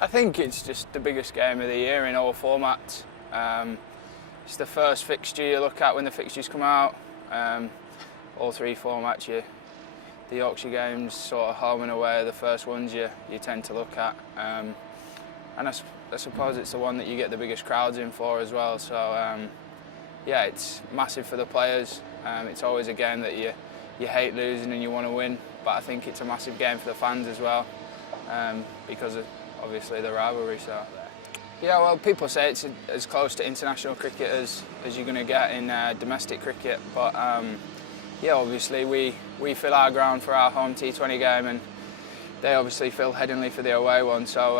I think it's just the biggest game of the year in all formats. It's the first fixture you look at when the fixtures come out. All three formats, the Yorkshire games, sort of home and away, are the first ones you tend to look at. And I suppose it's the one that you get the biggest crowds in for as well. So yeah, it's massive for the players. It's always a game that you hate losing and you want to win, but I think it's a massive game for the fans as well, because of obviously the rivalry. So yeah, well, people say it's as close to international cricket as you're going to get in domestic cricket, but yeah, obviously we fill our ground for our home T20 game, and they obviously fill Headingley for the away one. So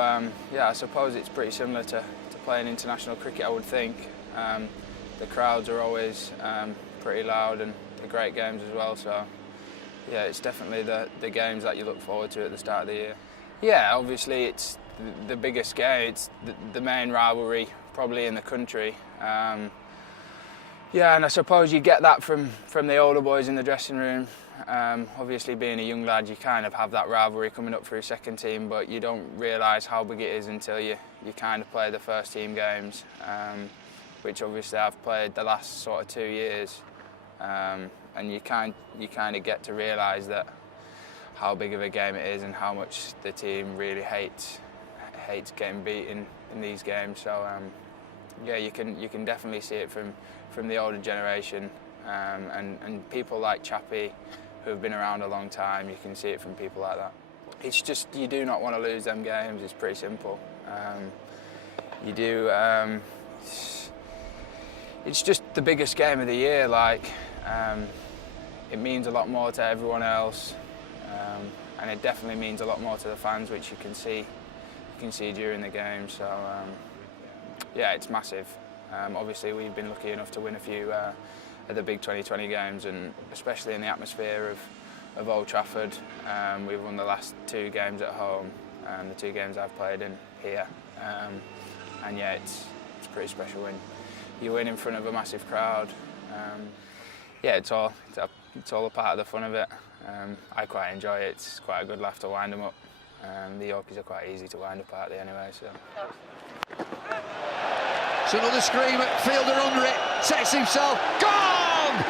yeah, I suppose it's pretty similar to playing international cricket, I would think. The crowds are always pretty loud, and they're great games as well. So yeah, it's definitely the games that you look forward to at the start of the year. Yeah, obviously it's the biggest game. It's the main rivalry probably in the country. Yeah, and I suppose you get that from the older boys in the dressing room. Obviously, being a young lad, you kind of have that rivalry coming up through second team, but you don't realise how big it is until you kind of play the first team games, which obviously I've played the last sort of 2 years, and you kind of get to realise that how big of a game it is and how much the team really hates getting beaten in these games. So yeah, you can definitely see it from the older generation, and people like Chappie, who have been around a long time. You can see it from people like that. It's just, you do not want to lose them games. It's pretty simple. You do. It's just the biggest game of the year. Like, it means a lot more to everyone else, and it definitely means a lot more to the fans, which you can see during the game. So yeah, it's massive. Obviously, we've been lucky enough to win a few of the big 2020 games, and especially in the atmosphere of Old Trafford. We've won the last 2 games at home, the 2 games I've played in here, and yeah, it's pretty special when you win in front of a massive crowd. Yeah, it's all a part of the fun of it. I quite enjoy it. It's quite a good laugh to wind them up. The Yorkies are quite easy to wind up partly anyway. So another scream at fielder under it, sets himself, gone!